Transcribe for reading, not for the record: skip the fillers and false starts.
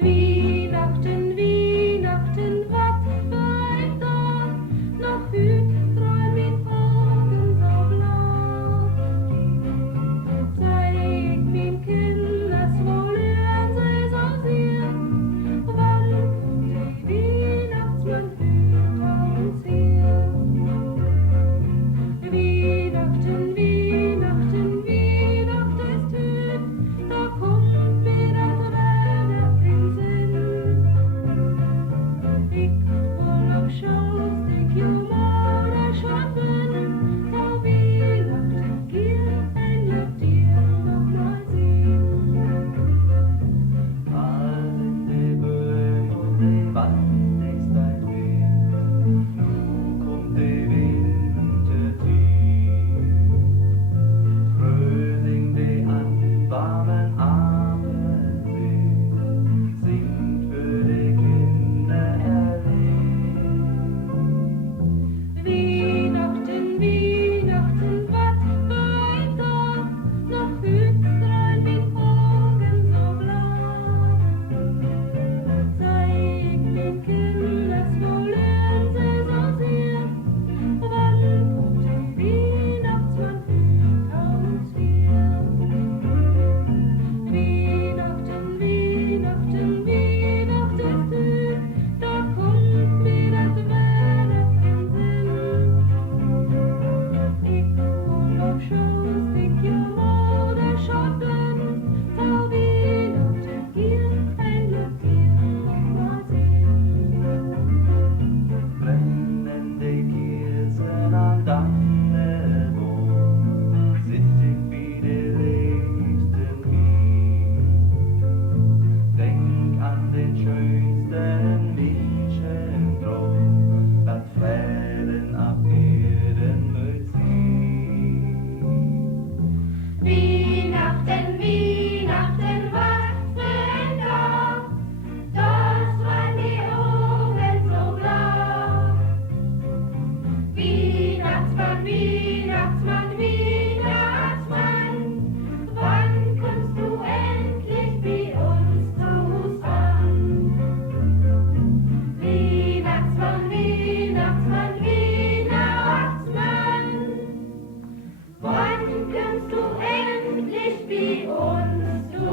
Weihnachten, Weihnachten, wat für ein Tag, noch hüt träum min Augen so blau. Zeig min Kinders wohl hören sie so sehr, wann kommt die Weihnachtsmann hüt uns her. Weihnachten, Weihnachten, Weihnacht ist hüt, da kommt mir das Wetter in Sinn. Ich will auf Schoß, ich Jumora schaffen, da Weihnachten gilt ein Lob dir noch mal sehen. All in de Böen und de Wand ist ein Wind, nu kommt de Wintertied. Frühling de an warmen Abendsee, singt für de Kinder erlebt. Weihnachten, Weihnachten, wat für ein Tag, noch hüt träum min Augen so blau. Zeig min Kinders wohl hören sie so sehr, wann kommt der Weihnachtsmann hüt uns her. Weihnachten, Weihnachten, Weihnacht ist hüt, da kommt mir das Wetter in Sinn. Ich will auf Schoß, ich Jumora schaffen, da Weihnachten gilt ein Lob dir noch mal sehen. Brennende Kerzen am Dannebaum, sittig wie de liebsten Wind. Denk an den schönsten Menschentraum, dat Frieden auf Erden möcht sehen. Weihnachten, Weihnachten, was für ein Tag, das waren die Augen so blau. Weihnachtsmann, Weihnachtsmann, Weihnachtsmann, wann kommst du endlich bei uns zu sein? Weihnachtsmann, Weihnachtsmann, Weihnachtsmann, wann kommst du endlich bei uns zu